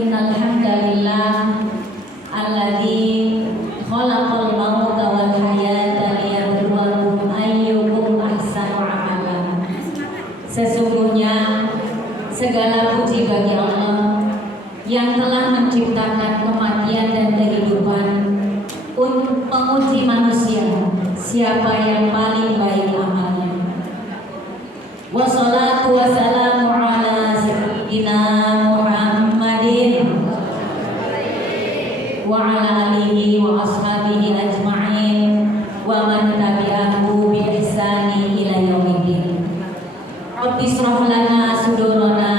innal hamdalillah alladzi khalaqal mauta wal hayata liyabluwakum ayyukum ahsanu amala. Sesungguhnya segala puji bagi Allah yang telah menciptakan kematian dan kehidupan untuk menguji manusia siapa yang paling baik amalnya. Wassalatu wassalamu ala sayyidina Muhammadin wa ala alihi wa ashabihi ajma'in wa man tabi'ahu bi ihsani ila yaumiddin. Rabbi shrah lana sudurana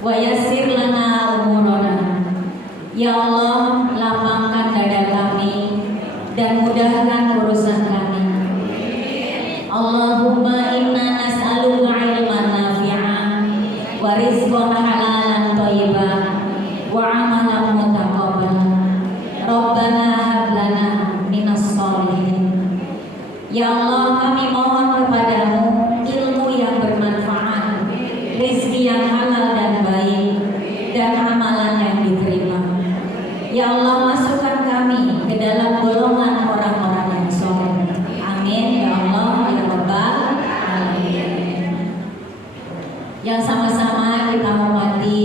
wa yassir lana umurana. Ya Allah, lapangkan dada kami dan mudahkan urusan kami. Allahumma inna nas'aluka ilman nafi'an wa rizqan halalan thayyiban wa amalan mutaqabbalan. Rabbana hab lana minas sholihin. Ya Allah, kami mohon kepadamu ilmu yang bermanfaat, rezeki yang halal dan baik, dan amalan yang diterima. Ya Allah, masukkan kami ke dalam golongan orang-orang yang soleh. Amin ya Allah ya Rabbal alamin. Yang sama-sama kita hormati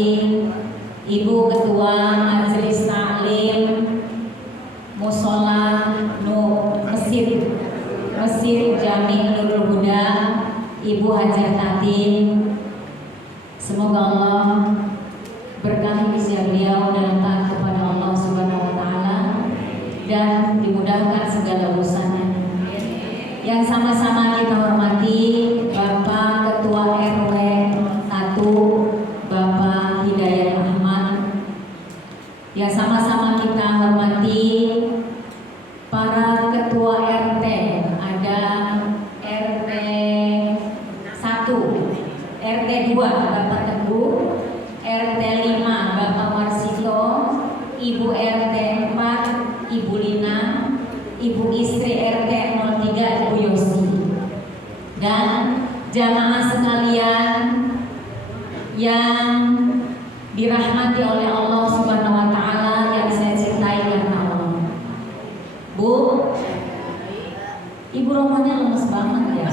Ibu Ketua Majelis Taklim Mushola Masjid Jami Nurul Huda, Ibu Hajah Tatin. Semoga Allah berkahi usia beliau dalam taat kepada Allah Subhanahu wa taala dan dimudahkan segala urusannya. Yang sama-sama kita hormati Bapak Ketua RW 1 Bapak Hidayat Ahmad. Yang sama-sama kita hormati para ketua RT, ada RT 1, RT 2 Bapak Teguh, RT 5 Bapak Warsito, Ibu RT 4 Ibu Lina, Ibu istri RT 03 Ibu Yosi, dan jamaah sekalian yang dirahmati oleh Allah Subhanahu wa taala yang saya cintai karena Allah. Bu, Ibu Romanya lemes banget ya.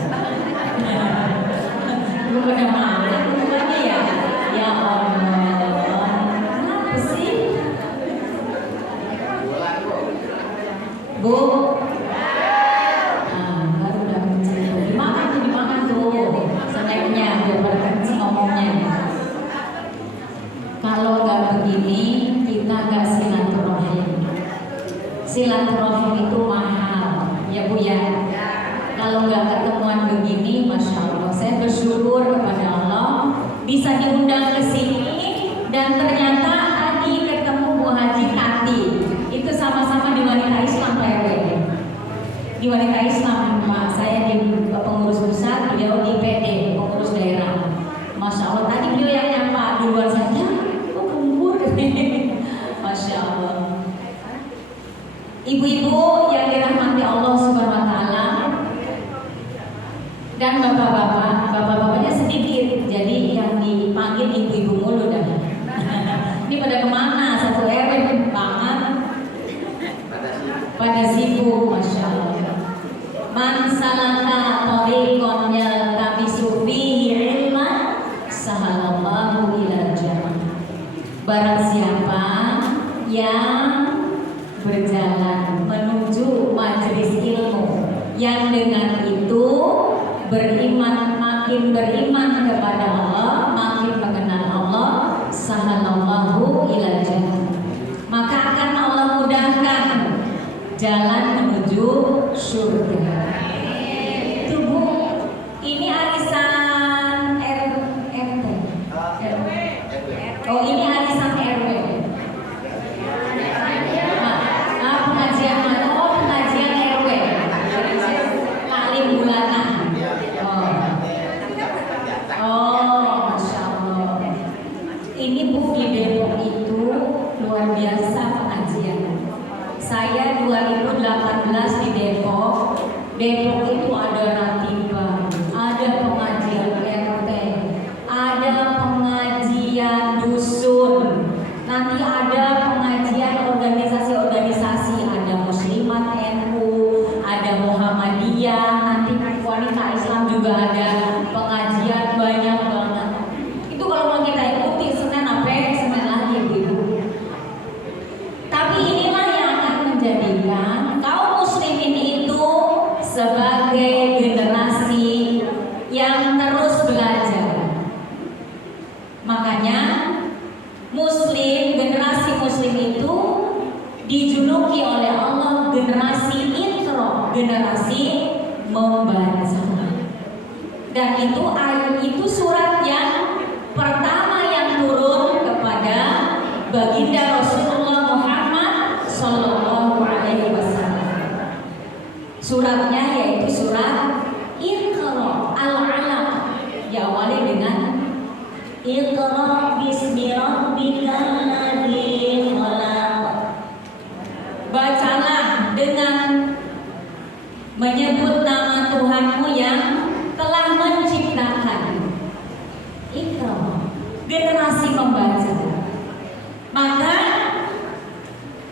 Belum pada makan bukannya ya? Ya Allah, kenapa sih? Bu, baru udah kencing. Dimakan tuh, snacknya biar pada kencing ngomongnya. Kalau nggak begini, kita nggak silaturahim. Silaturahim itu mahal, ya Bu ya. Kalau nggak ketemuan begini, masya Allah, saya bersyukur kepada Allah bisa diundang ke sini dan ternyata tadi ketemu Bu Haji Tati. Itu sama-sama di wanita Islam Pak RW. Di wanita Islam, Pak, saya di pengurus pusat, beliau di PD, pengurus daerah. Masya Allah, tadi beliau yang nyapa duluan saja, kok kumpul. Masya Allah. Ibu-ibu yang dirahmati Allah Subhanahu wa taala dan bapak-bapaknya sedikit, jadi yang dipanggil ibu-ibu mulu dah. Ini pada kemana? Satu RW banget. Pada sibuk, masya Allah. Man salaka thariqan yaltamisu fihi ilman sahalallahu ilal jannah. Barang siapa yang berjalan menuju majelis ilmu yang dengan itu beriman, makin beriman kepada Allah, makin mengenal Allah, sahalallahu ilal jannah, maka akan Allah mudahkan jalan menuju surga. Itu Bu, ini arisan RT. Oh, ini arisan RW. Pengajian mana? Oh, pengajian RW. Taklim bulanan. Oh, masya Allah. Ini Bu, di Depok itu luar biasa pengajian. Saya 2008 malam juga ada pengajian banyak banget. Itu kalau mau kita ikuti Senin sampai Senin lagi Ibu. Tapi inilah yang akan menjadikan kaum muslimin itu sebagai generasi yang terus belajar. Makanya generasi muslim itu dijuluki oleh Allah generasi Iqra, generasi membaca. Dan itu surat yang pertama yang turun kepada baginda Rasulullah Muhammad Sallallahu Alaihi Wasallam. Suratnya yaitu surat Iqra Al-Alaq, diawali dengan Iqra bismi rabbikal ladzi khalaq. Bacalah dengan menyebut nama Tuhanmu yang telah menciptakan. Iqra, generasi membaca. Maka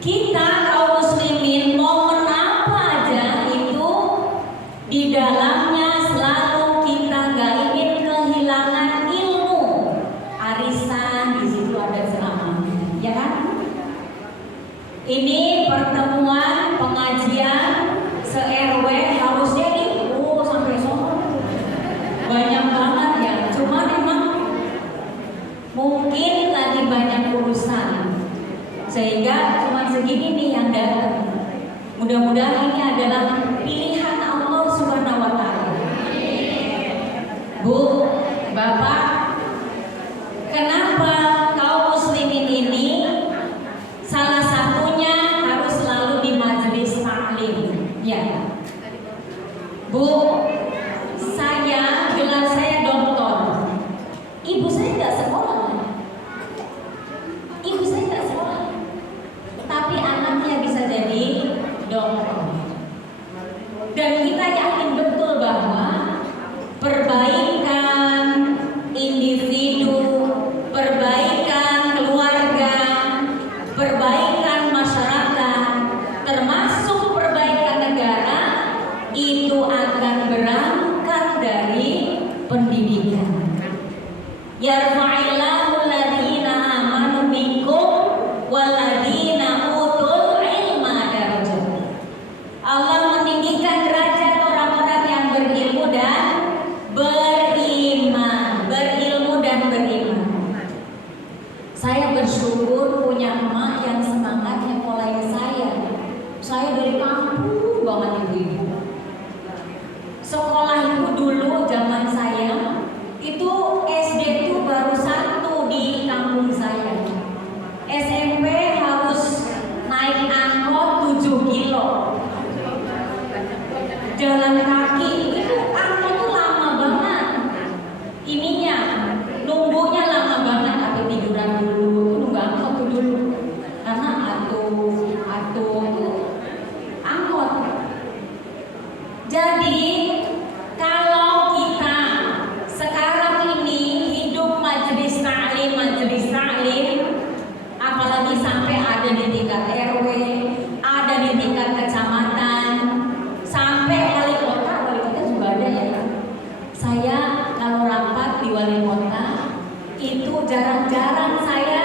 kita kaum muslimin momen apa aja itu di dalamnya selalu kita gak ingin kehilangan ilmu. Arisan di situ ada selamanya, ya kan? Ini pertemuan pengajian se-RW harusnya sampai sore. Banyak banget ya. Cuma memang mungkin lagi banyak urusan sehingga cuma segini nih yang datang. Mudah-mudahan ini adalah pilihan Allah Subhanahu wa Ta'ala. Bu, Bapak, kenapa kaum muslimin ini salah satunya harus selalu di majelis taklim? Ya, Bu, gelar saya doktor. Ibu saya nggak sekolah. Tapi anaknya bisa jadi dokter. Dan kita yakin betul bahwa perbaikan individu, perbaikan keluarga, perbaikan masyarakat, termasuk perbaikan negara, itu akan berangkat dari pendidikan. Yarfa'illahu alladhina amanu minkum walladhina utul ilma darajat. Allah meninggikan derajat orang-orang yang berilmu dan beriman, berilmu dan beriman. Saya bersyukur punya emak yang semangat nyekolahin saya. Saya dari kampung banget ibu-ibu. Sekolah itu dulu zaman saya itu SD itu baru 1 di kampung saya. SMP harus naik angkot 7 kilo. Jalan kaki itu angkot tuh lama banget. Ininya nunggunya lama banget, tapi tiduran dulu, nunggu angkot tuh dulu. Karena angkot. Jadi kalau kita sekarang ini hidup majelis taklim, apalagi sampai ada di tingkat RW, ada di tingkat kecamatan, sampai wali kota juga ada ya. Saya kalau rapat di wali kota itu jarang-jarang saya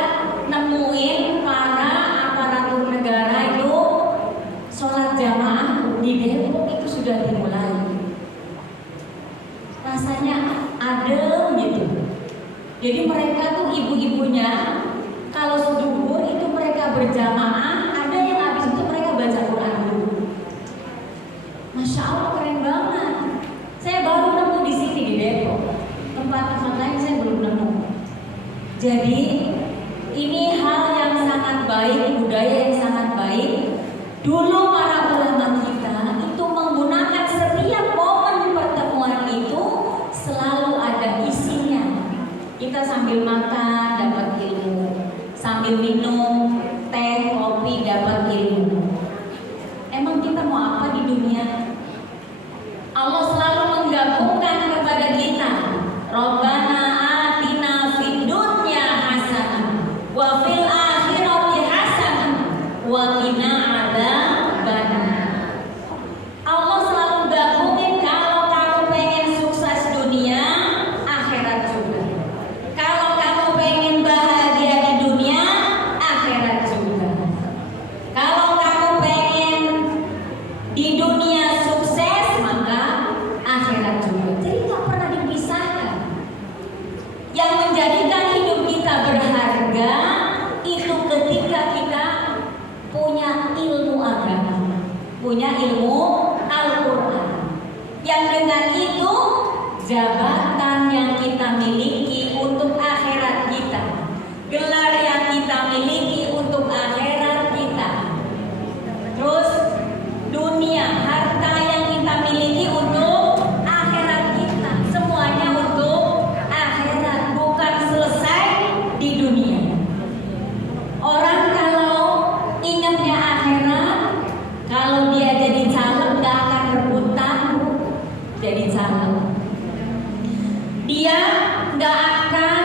nemuin para aparatur negara itu sholat jamaah di Depok itu sudah dimulai. Rasanya adem gitu. Jadi mereka tuh ibu-ibunya kalau zuhur itu mereka berjamaah, ada yang habis itu mereka baca Quran dulu. Masya Allah, keren banget. Saya baru nemu di sini di Depok. Tempat-tempat lain saya belum nemu. Jadi ini hal yang sangat baik, budaya yang sangat baik. Dulu para ulama kita itu menggunakan setiap momen pertemuan itu selalu ada isinya. Kita sambil makan dapat ilmu, sambil minum teh, kopi dapat ilmu. Emang kita mau apa di dunia? Allah selalu menggabungkan kepada kita, Rabbana atina fid dunya hasanah wa fil akhirati hasanah wa qina adzabannar. Allah selalu gabungin kalau kamu pengen sukses punya ilmu Al-Quran. Yang dengan itu jabatan yang kita miliki untuk akhirat kita, gelar yang kita miliki untuk akhirat kita, terus dunia, harta yang kita miliki untuk akhirat kita, semuanya untuk akhirat, bukan selesai di dunia. Orang kalau ingatnya akhirat, kalau dia jadi caleg gak akan rebutan jadi caleg. Dia gak akan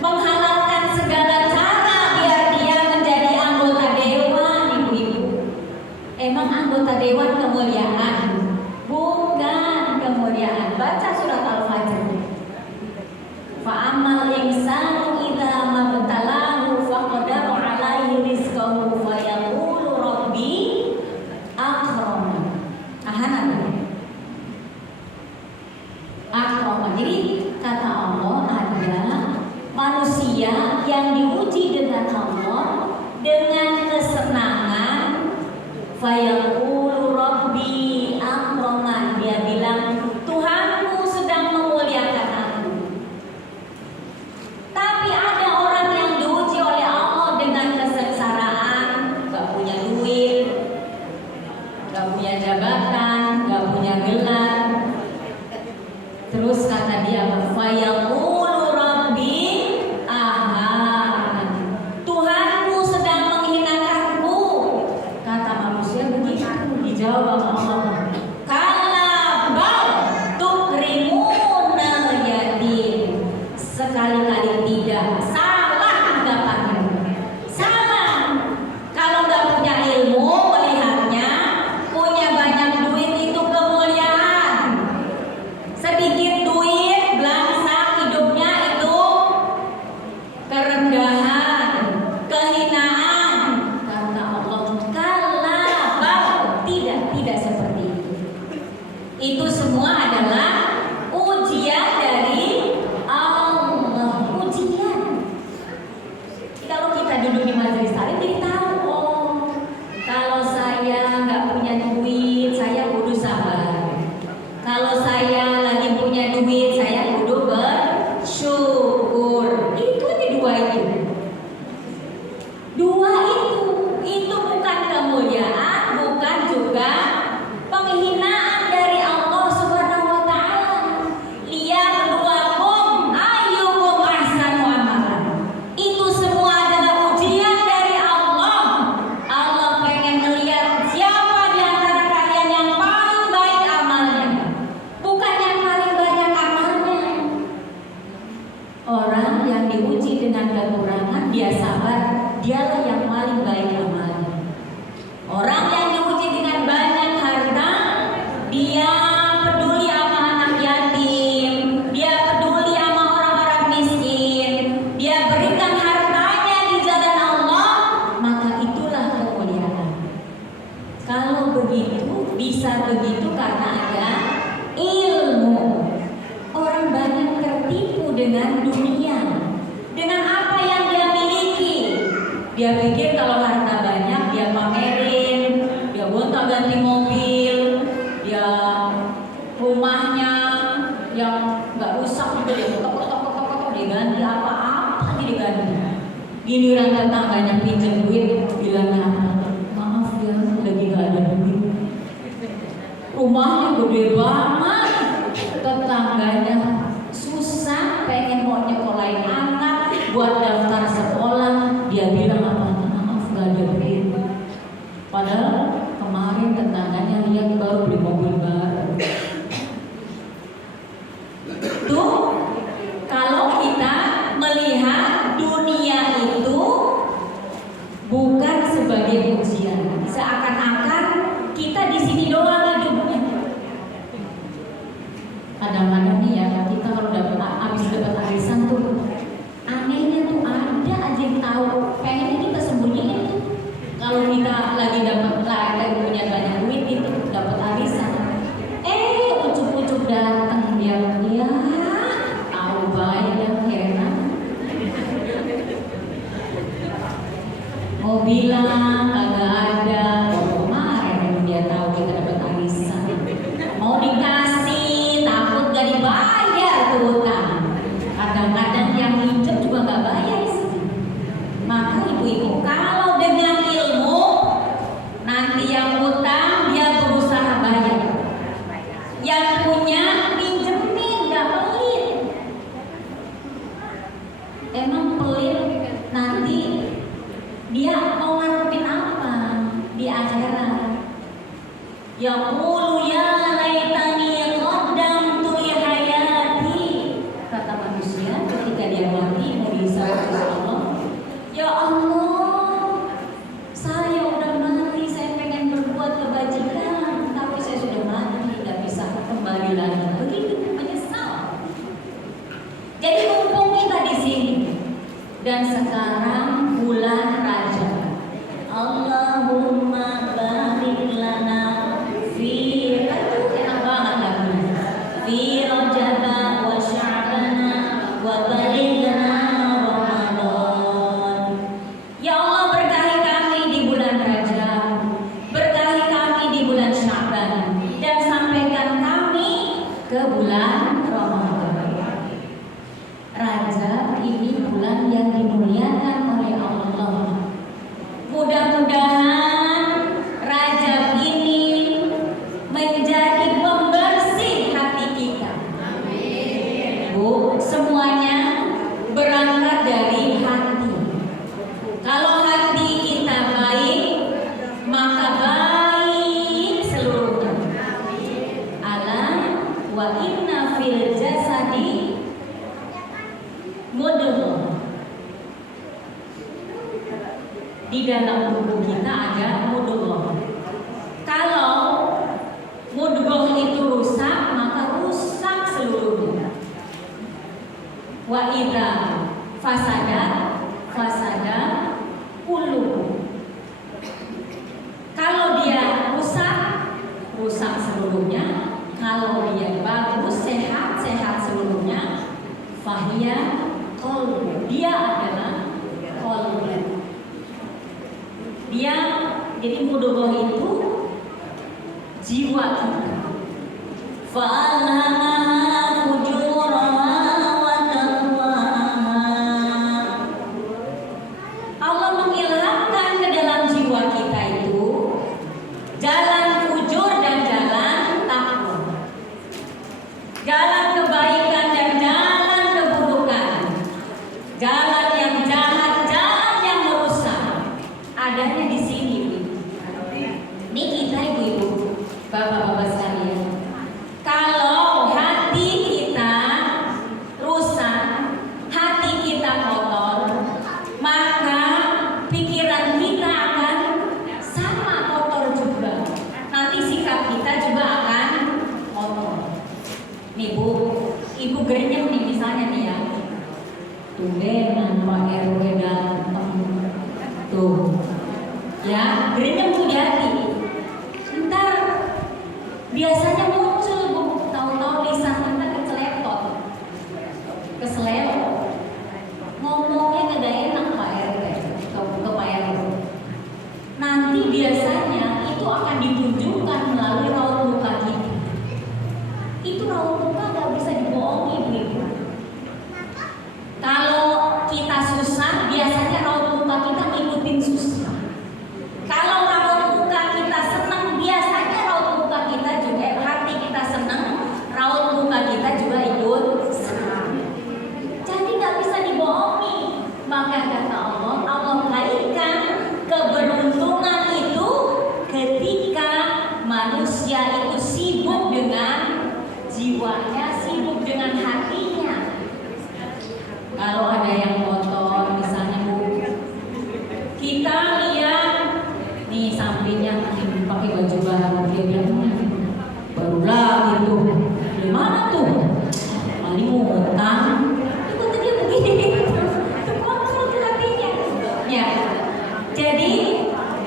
menghalalkan segala cara biar dia menjadi anggota dewan, ibu-ibu. Emang anggota dewan kemuliaan? Bukan kemuliaan. Baca surat Al-Fajr. Fa'amal insanu idza mabtalahu faqadara 'alaihi rizqahu fayaqulu rabbi akram. Akram. Jadi kata Allah ada manusia yang diuji dengan Allah dengan kesenangan, fayaqulu rabbi akraman, dia bilang Tuhanku sedang memuliakan aku. Tapi ada orang yang diuji oleh Allah dengan kesengsaraan, gak punya duit, gak punya jabatan, gak punya gelar. Terus kata dia, fayaqulu rabbi ahan, Tuhanku sedang menghinakanku. Kata manusia begitu, dijawab Allah, kala bal tukrimunal yatim. Sekali-kali tidak, salah anggapannya. Salah. Kalau nggak punya ilmu melihatnya punya banyak duit itu kemuliaan. Sedikit duit belangsak hidupnya itu kerendahan, kehinaan. Kata Allah, kala bal, tidak seperti itu. Itu semua adalah ujian dari Allah, ujian. Kalau kita duduk di majelis taklim jadi tahu, oh, kalau saya nggak punya duit, saya kudu sabar. Kalau saya lagi punya duit, saya kudu bersyukur. Itu aja dua itu. Dua itu bukan kemuliaan, bukan juga penghinaan dari Allah Subhanahu wa taala. Liyabluwakum ayyukum ahsanu amalan. Itu semua adalah ujian dari Allah. Allah pengen melihat siapa di antara kalian yang paling baik amalnya, bukan yang paling banyak amalnya. Orang yang diuji dengan kekurangan dia sabar, dialah yang paling baik amalnya. Orang yang diuji dengan banyak harta, dia peduli sama anak yatim, dia peduli sama orang-orang miskin, dia berikan hartanya di jalan Allah, maka itulah kemuliaan. Kalau begitu, bisa begitu karena ada ilmu. Orang banyak tertipu dengan dunia, dengan apa yang dia miliki. Dia pikir kalau harta banyak dia pamerin, dia gonta-ganti mobil, dia rumahnya yang nggak rusak juga dia kotok diganti, apa-apa diganti. Giliran tetangganya pinjam duit, bilangnya maaf ya lagi nggak ada duit. Rumahnya gede banget, tetangganya susah pengen mau nyekolahin anak buat daftar sekolah, dia bilang apa? Maaf gak ada duit. Padahal kemarin tetangganya lihat baru beli mobil baru. Tuh, kalau kita melihat dunia itu bukan sebagai ujian, seakan-akan kita di sini doang hidupnya. Kadang-kadang nih ya, Dan sekarang bulan Rajab. Allahumma barik lana fi, aduh enak banget lagunya, fi Rajab wa Sya'bana wa balighna Ramadan. Ya Allah, berkahi kami di bulan Rajab, berkahi kami di bulan Sya'ban, dan sampaikan kami ke bulan Ramadan. Rajab ini bulan yang dimuliakan oleh Allah. Mudah-mudahan Rajab ini menjadi pembersih hati kita. Bu, semuanya berangkat dari hati. Kalau hati kita baik, maka baik seluruhnya. Ala wa inna fil jasadi mudghah. Di dalam tubuh kita ada mudghah. Kalau mudghah itu rusak, maka rusak seluruhnya. Wa idza fasada kullu. Kalau dia rusak, rusak seluruhnya. Kalau dia bagus, sehat seluruhnya. Fahiya qalbu. Dia adalah qalbu. Dia, jadi mudghah itu jiwa kita. Fa'alhamaha fujuraha wa taqwaha. Allah mengilhamkan ke dalam jiwa kita itu jalan fujur dan jalan takwa, jalan kebaikan dan jalan keburukan, jalan yang jahat, jalan yang merusak. Adanya di sini. Ini kita ibu-ibu, bapak-bapak sekalian. Kalau hati kita rusak, hati kita kotor, maka pikiran kita akan sama kotor juga. Nanti sikap kita juga akan kotor. Nih bu, ibu gerenyem nih misalnya nih ya. Tumbenan Pak RW datang. Tuh. Ya, gerenyem tuh di hati. Ntar biasanya muncul bu, tahu-tahu lisan kita keseleo, ngomongnya kagak enak Pak RW, ke Pak RW. Nanti biasanya itu akan ditunjukkan melalui raut muka kita. Itu raut muka gak bisa dibohongi bu. Kalau kita susah, biasanya raut muka kita ngikutin susah. Kalau raut muka kita senang, biasanya raut muka kita juga, hati kita senang, raut muka kita juga ikut senang. Jadi nggak bisa dibohongi. Maka kata Allah kaitkan keberuntungan itu ketika manusia itu sibuk dengan jiwanya, sibuk dengan hatinya. Kalau ada yang kotor, misalnya bu, kita lihat nih sampingnya pakai baju baru, dia bilang baru lagi tuh, gimana tuh? Paling mau utang, itu dia begini, kotor tuh hatinya. Ya, jadi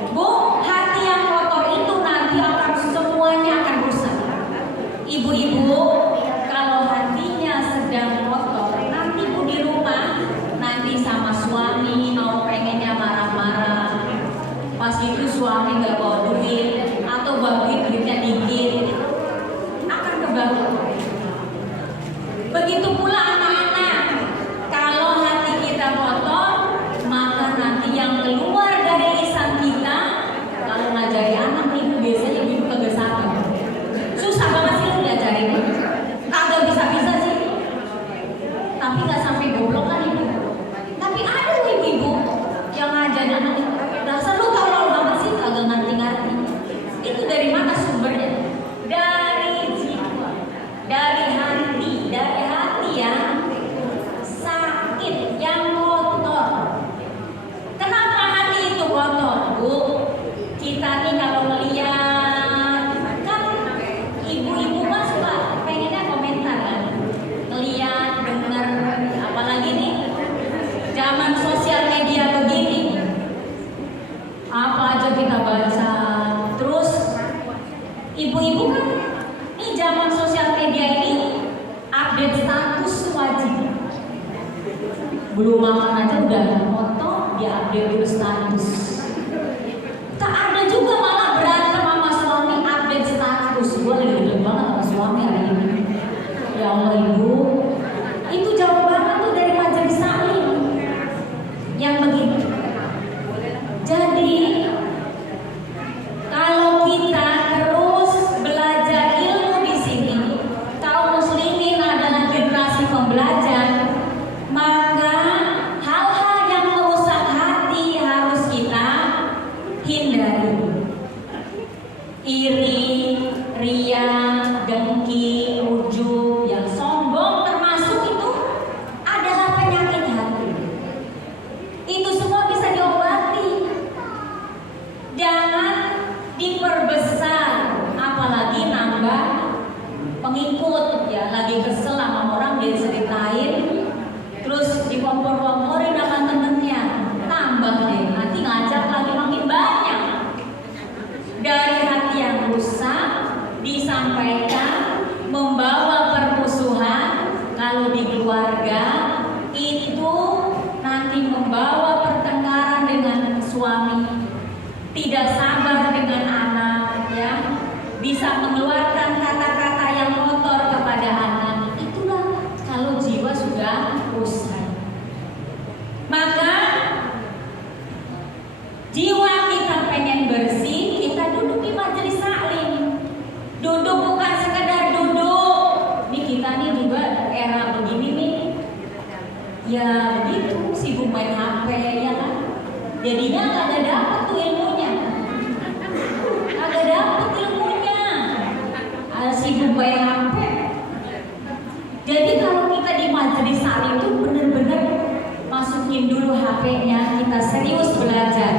bu, hati yang kotor itu nanti akan semuanya akan rusak. Ibu-ibu, kalau hatinya sedang kotor, nanti bu di rumah, nanti sama suami mau pengennya marah-marah. Pas itu suami gak bawa duit atau bawa duitnya dikit, akan kebawa. Begitu pula anak-anak, kalau hati kita kotor, maka nanti yang keluar dari lisan kita, kalau ngajari anak ibu biasanya ibu kagak sabar. Susah banget sih diajarin, kagak bisa-bisa sih. Tapi gak sampai goblok kan ibu. Tapi ada ibu-ibu yang ngajarin anak itu, dasar lu tolol banget sih, kagak ngerti-ngerti. Itu dari mana sumbernya? Dari jiwa, dari hati ya. Belum makan aja udah foto, dia update dulu status. Tak ada juga malah berantem sama suami update status. Gue lagi deket banget sama suami hari ini. Ya Allah ibu, itu jauh banget tuh dari majelis taklim yang begitu. Jadi kalau kita terus belajar ilmu di sini, kaum muslimin adalah generasi pembelajar, maka hal-hal yang merusak hati harus kita hindari. Iri, ria, dengki, ujub, yang sombong termasuk itu adalah penyakit hati. Itu semua bisa diobati. Jangan diperbesar, apalagi nambah pengikut. Ya lagi kesel sama orang dia ceritain, terus dikompor-komporin sama temennya, tambah deh, nanti ngajak lagi makin banyak. Dari hati yang rusak disampaikan membawa permusuhan. Kalau di keluarga itu nanti membawa pertengkaran dengan suami, tidak sabar dengan anak, ya bisa mengeluarkan kata-kata yang kotor kepada anak. Itulah kalau jiwa sudah rusak. Maka jiwa kita pengen bersih, kita duduk di majelis taklim. Duduk bukan sekedar duduk. Nih kita nih juga era begini nih, ya begitu sibuk main HP, ya kan? Jadinya kagak dapet tuh ilmunya, kagak dapet ilmunya. Sibuk main HP. Jadi kalau kita di majelis taklim itu benar-benar masukin dulu HP-nya, kita serius belajar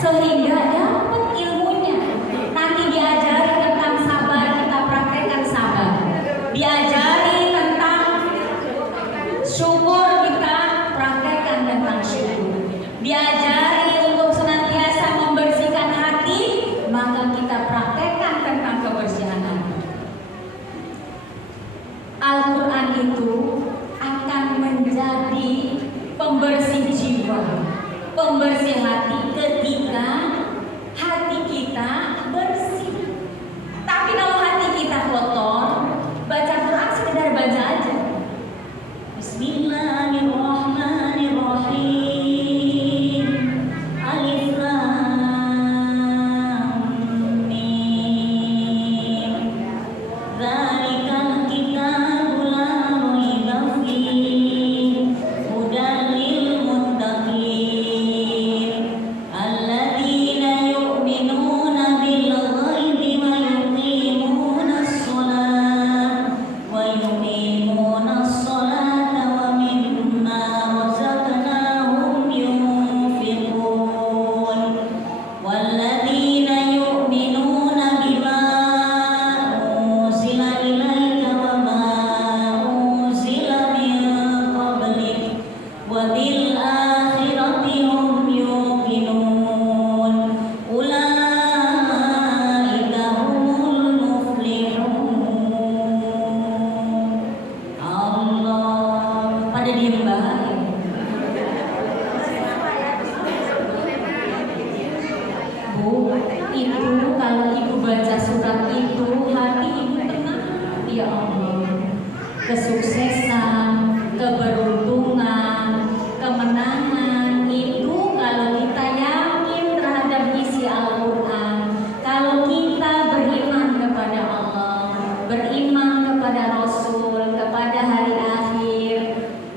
sehingga dapat ilmunya. Nanti diajari tentang sabar, kita praktekkan sabar. Diajari tentang syukur, kita praktekkan tentang syukur. Diajari untuk senantiasa membersihkan hati, maka kita praktekkan tentang kebersihan hati. Al-Quran itu akan menjadi pembersih jiwa, pembersih hati ketika hati kita bersih. Tapi kalau hati kita kotor, baca Quran sekedar baca aja. Bismillahirrahmanirrahim. Alif Lam Mim. Dzalikal kitabu la raiba fihi hudan lil muttaqin alladzina yu'minuna bil ghaibi wa yuqimuna as-salata wa mimma razaqnahum yunfiqun walladzina yu'minuna bima unzila ilaika wa ma unzila min qablik wa bil akhirati hum yuqinun ulaika humul muflihun. Allah, pada diem banget. Bu, itu kalau ibu baca surat itu hati ibu tenang. Ya Allah, kesuksesan, keberuntungan, kemenangan itu kalau kita yakin terhadap isi Al-Quran. Kalau kita beriman kepada Allah, beriman kepada Rasul, kepada hari akhir,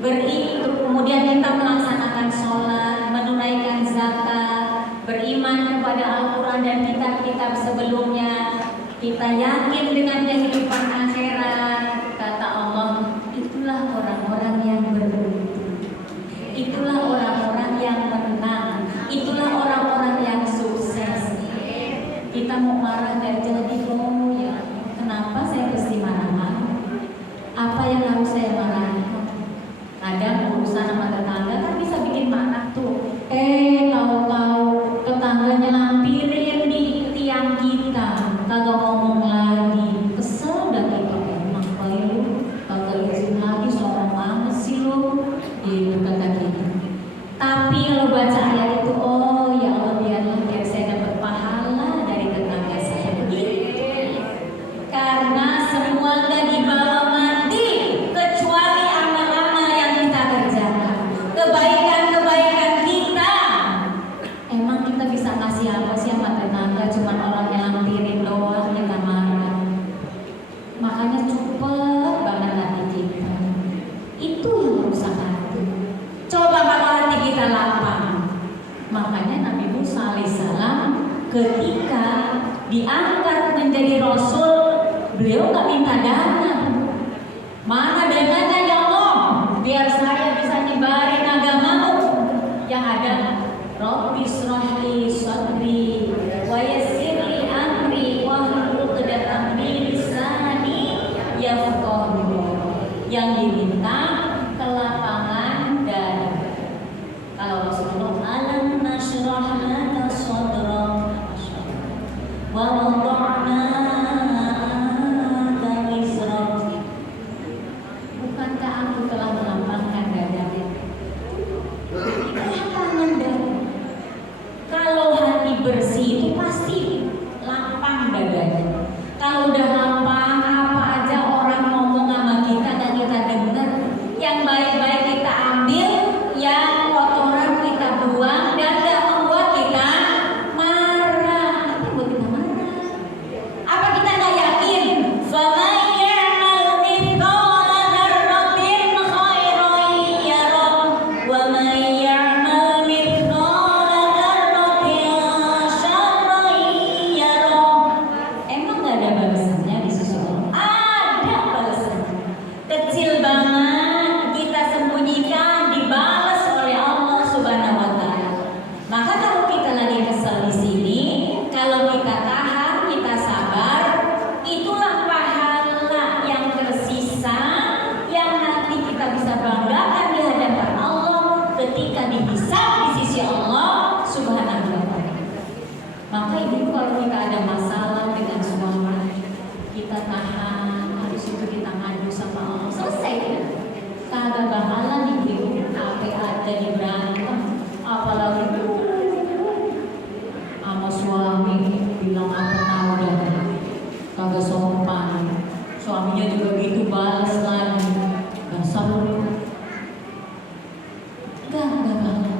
kemudian kita melaksanakan sholat, menunaikan zakat, beriman kepada Al-Quran dan kitab-kitab sebelumnya, kita yakin dengan kehidupan akhirat. Kata Allah, itulah orang-orang yang beruntung, itulah orang-orang yang menang, itulah orang-orang yang sukses. Kita mau marah gak jadi, oh ya kenapa saya mesti marah? Apa yang harus saya marahi? Kadang urusan sama tetangga kan bisa bikin marah tuh. Tahu-tahu tetangganya lampirin di tiang kita, kagak ngomong lagi. Kesel dah kita, emang lu kagak izin lagi seorang banget sih lu. Gitu. ketika diangkat menjadi Rasul, beliau nggak minta dana. Mana dananya ya Allah, biar saya bisa nyebarin agamamu. Yang ada, Rabbi shrah li sadri wa yassir li amri wahlul 'uqdatam min lisani yafqahu. Yang diminta ke lapangan dan kalau Rasulullah alam nashrah laka sadrak wa wada'na anka wizrak. Bukankah aku telah melapangkan dadamu? Lapangan dada. Kalau hati bersih itu pasti lapang dadanya. Kalau udah lapang, apa aja orang ngomong sama kita gak kita dengar. Yang baik-baik kita ambil, yang kotoran kita buang dan gak membuat kita marah. Apa buat kita marah? Apa kita gak yakin? Faman ya'mal mithqala dzarratin khairan yarah wa man ya'mal mithqala dzarratin syarran yarah. Emang gak ada balasannya di sisi Allah? Ada balasannya. Kecil banget kita sembunyikan dibalas oleh Allah Subhanahu wa taala. Maka kalau kita lagi kesel di sini, kalau kita tahan, kita sabar, itulah pahala yang tersisa yang nanti kita bisa banggakan di hadapan Allah ketika dihisab di sisi Allah Subhanahu wa taala. Maka ibu kalau kita ada masalah dengan suami, kita tahan, habis itu kita ngadu sama Allah, selesai ya. Kagak bakalan ibu apa aja di berantem, apalagi sama suami bilang apa tahu dan kagak sopan. Suaminya juga gitu balas lagi, dasar lu. Gak bakalan.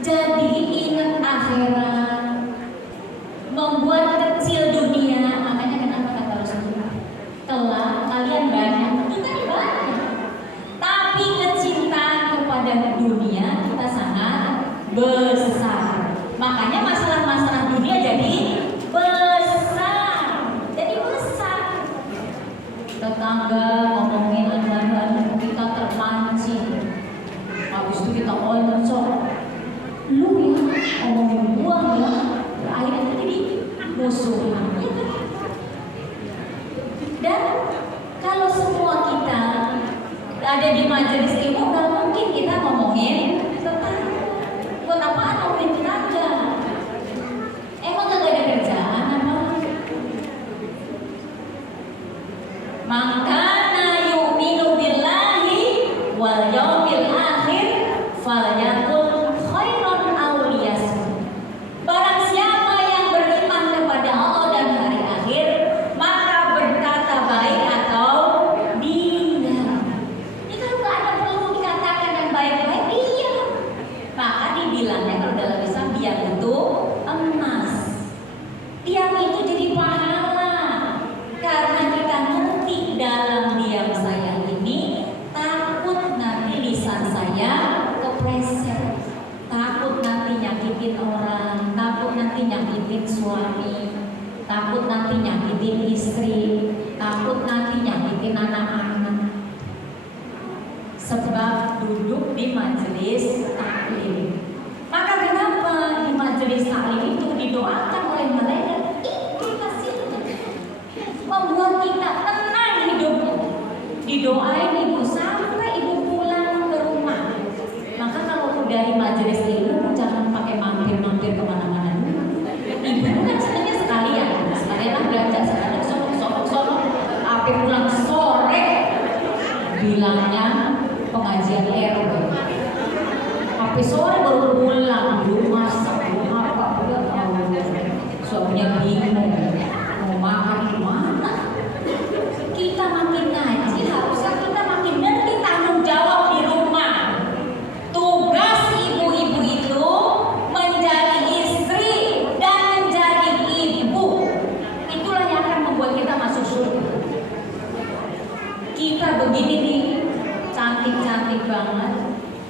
Jadi ingat akhirat, membuat kecil dunia. Makanya kenapa kata Rasulullah, kelak kalian banyak, kita nih banyak, tapi kecintaan kepada dunia kita sangat besar. Makanya masalah-masalah dunia jadi besar, tetangga ngomongin ajaran kita terpancing, habis itu kita oncok, lu ya ngomongin gua ya, akhirnya jadi musuhan. Dan kalau semua kita ada di majelis ilmu, gak mungkin kita ngomongin tetangga. Buat apaan ngomongin tetangga? Emang gak ada kerjaan apa? Makana yu'minu billahi wal yaumil akhir falyakul khairan aw liyasmut. Barang siapa yang beriman kepada Allah dan hari akhir, maka berkata baik atau diam. Ini kalau nggak ada perlu dikatakan yang baik-baik, iya. Maka dibilangnya kalau dalam Islam diam itu emas. Diam itu jadi pahala karena kita ngerti dalam diam saya ini takut nanti lisan saya kepleset, takut nanti nyakitin orang, takut nanti nyakitin suami, takut nanti nyakitin istri, takut nanti nyakitin anak-anak. Sebab duduk di majelis taklim. Maka kenapa di majelis taklim itu didoakan oleh malaikat? Itu hasilnya membuat kita tenang hidupnya. Didoain ibu sampai ibu pulang ke rumah. Maka kalau dari majelis ilmu jangan pakai mampir-mampir kemana-mana dulu. Ibu kan sebenarnya sekalian belajar sekalian sok-sok apa pulang sore bilangnya pengajian RW. Tapi sore baru pulang, belum masak, belum apa, udah tahu. Suaminya bingung mau makan di mana. Kita makin ngaji, harusnya kita makin ngerti tanggung jawab di rumah. Tugas ibu-ibu itu menjadi istri dan menjadi ibu. Itulah yang akan membuat kita masuk surga. Kita begini nih, cantik-cantik banget.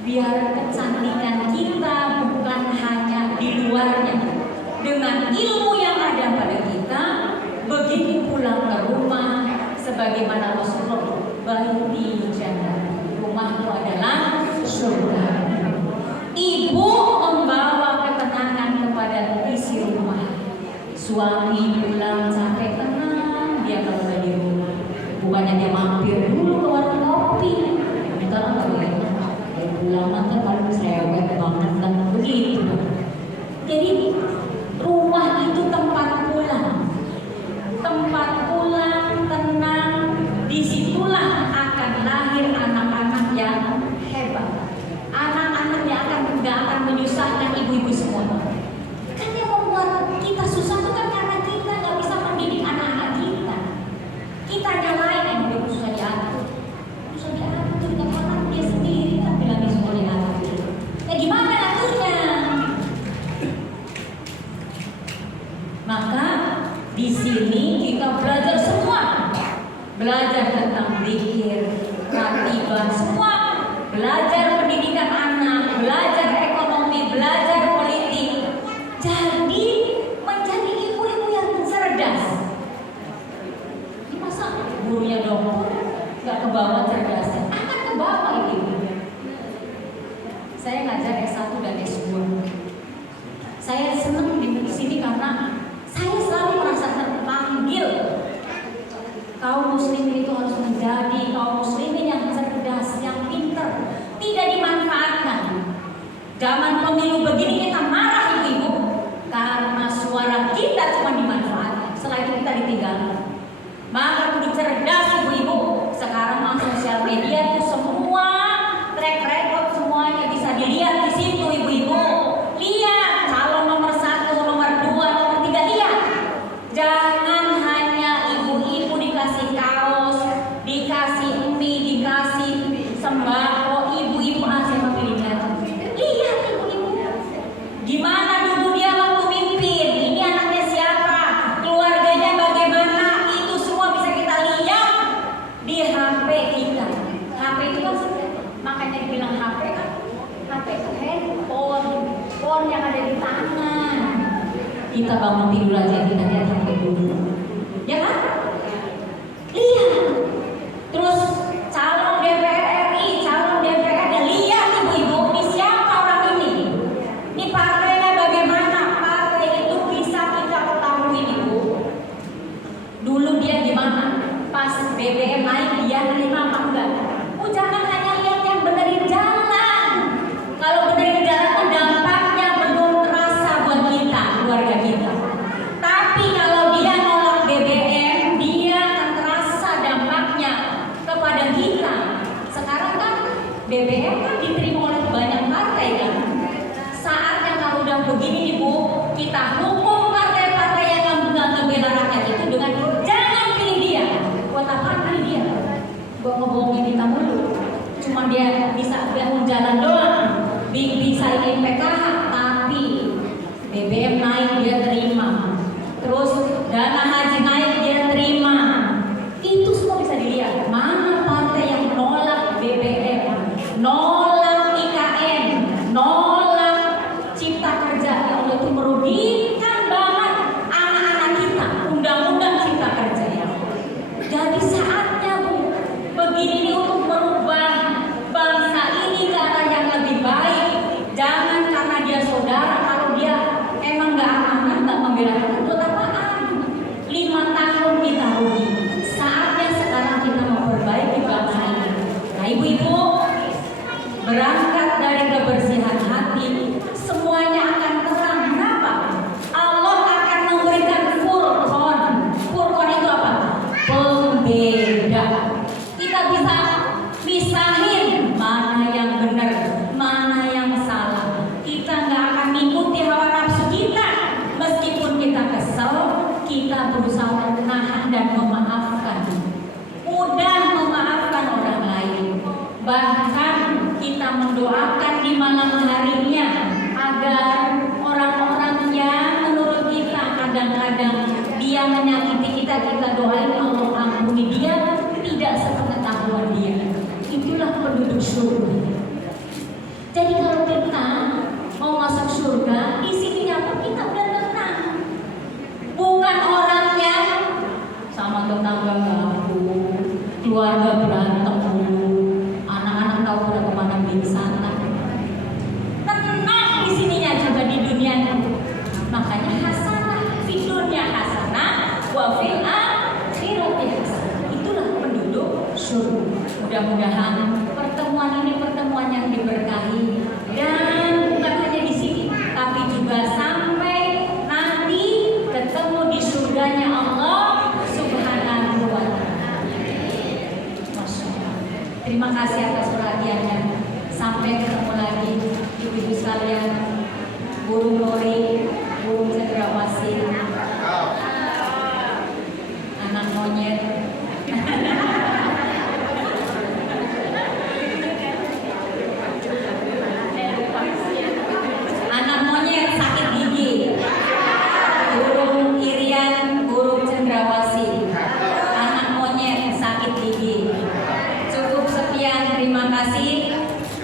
Biar kecantikan kita bukan hanya di luarnya, dengan ilmu yang ada pada kita, begitu pulang ke rumah, sebagaimana Rasulullah, baiti jannah, rumahku adalah surga. Ibu membawa ketenangan kepada isi rumah. Suami pulang capek, tenang dia kalau udah di rumah. Bukannya dia mampir dulu ke warung kopi, kita nggak boleh. Dia pulang nanti paling cerewet banget kan begitu. Jadi rumah itu tempat pulang tenang. Disitulah akan lahir anak-anak yang hebat, anak-anak yang nggak akan menyusahkan ibu-ibu semua. Kan yang membuat kita susah itu kan karena kita nggak bisa mendidik anak-anak kita. Kita nyalain yang hidup susah diatur, karena dia sendiri kan bilang semua diatur. Ya gimana aturnya? Maka di sini kita belajar semua, belajar tentang zikir, ratibah, semua, belajar pendidikan anak, belajar ekonomi, belajar politik. Jadi menjadi ibu-ibu yang cerdas. Ini masa gurunya dokter nggak ke bawah cerdasnya? Akan ke bawah ini. Saya ngajar S1 dan S2. Saya senang di sini karena saya selalu merasa terpanggil. Kaum muslimin itu harus menjadi kaum muslimin yang cerdas, yang pintar, tidak dimanfaatkan. Zaman pemilu begini kita marah ibu-ibu karena suara kita cuma dimanfaatkan. Setelah itu kita ditinggalkan. Maka kudu cerdas ibu-ibu. Sekarang mah sosial media itu semua track record semuanya bisa dilihat di situ ibu-ibu. Lihat calon nomor 1, nomor 2, nomor 3, lihat. Jangan hanya ibu-ibu dikasih kaos, dikasih mie, dikasih sembako, ibu-ibu asli memilihnya. Lihat ibu-ibu. Gimana dulu dia waktu mimpin? Ini anaknya siapa? Keluarganya bagaimana? Itu semua bisa kita lihat di HP kita. HP itu kan makanya dibilang HP kan. HP itu handphone yang ada di tangan. Kita bangun tidur aja kita lihat HP dulu, ya kan? Lihat. Terus calon DPR RI, calon DPR, lihat ibu-ibu, ini siapa orang ini? Ini partainya bagaimana? Partai itu bisa kita ketahui ibu. Dulu dia gimana? Pas BBM naik dia nerima apa enggak? Jangan hanya lihat yang benerin jalan. Kalau benerin jalan dampaknya belum terasa buat kita, keluarga kita. Tapi kalau dia nolak BBM, dia akan terasa dampaknya kepada kita. Sekarang kan BBM kan diterima oleh banyak partai kan. Saatnya kalau udah begini ibu, kita hukum partai-partai yang nggak ngebela rakyat itu dengan jangan pilih dia. Buat apa pilih dia? Buat ngebohongin kita mulu. Cuma dia bisa bangun jalan doang, bisa ingin PKH, tapi BBM naik dia terima, terus dana haji naik dia terima. Itu semua bisa dilihat. Mana partai yang nolak BBM, nolak IKN, nolak Cipta Kerja, yang itu merugikan banget anak-anak kita. Undang-undang Cipta Kerja ya. Jadi saatnya bu, begini untuk merubah bangsa ini ke arah yang lebih baik. Jangan karena dia saudara, kalau dia emang nggak amanah, nggak membela untuk apaan? 5 tahun kita rugi. Saatnya sekarang kita memperbaiki bangsa ini. Nah ibu-ibu, berangkat dari kebersihan hati, semuanya akan terang. Kenapa? Allah akan memberikan furqan. Furqan itu apa? Pembeda. Kita bisa misahin mana yang benar, mana yang salah. Kita nggak akan mengikuti hawa nafsu kita. Meskipun kita kesel, kita berusaha menahan dan memaafkan. Mudah memaafkan orang lain. Bahkan kita mendoakan di malam harinya agar orang-orang yang menurut kita kadang-kadang dia menyakiti kita, kita doain Allah ampuni dia, tidak sepengetahuan dia. Itulah penduduk surga. Jadi kalau kita mau masuk surga, di sini apa kita udah tenang. mudah-mudahan pertemuan ini pertemuan yang diberkahi, dan bukan hanya di sini, tapi juga sampai nanti ketemu di surganya Allah Subhanahu wa Ta'ala. Masya Allah. Terima kasih atas perhatiannya. Sampai ketemu lagi, ibu-ibu sekalian, burung lori, burung cendrawasih, anak monyet. Anak monyet sakit gigi, burung irian, burung cendrawasih, anak monyet sakit gigi. Cukup sekian, terima kasih.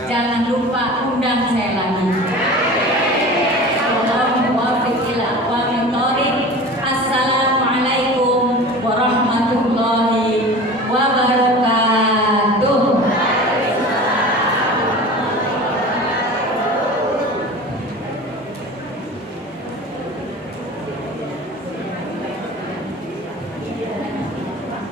Jangan lupa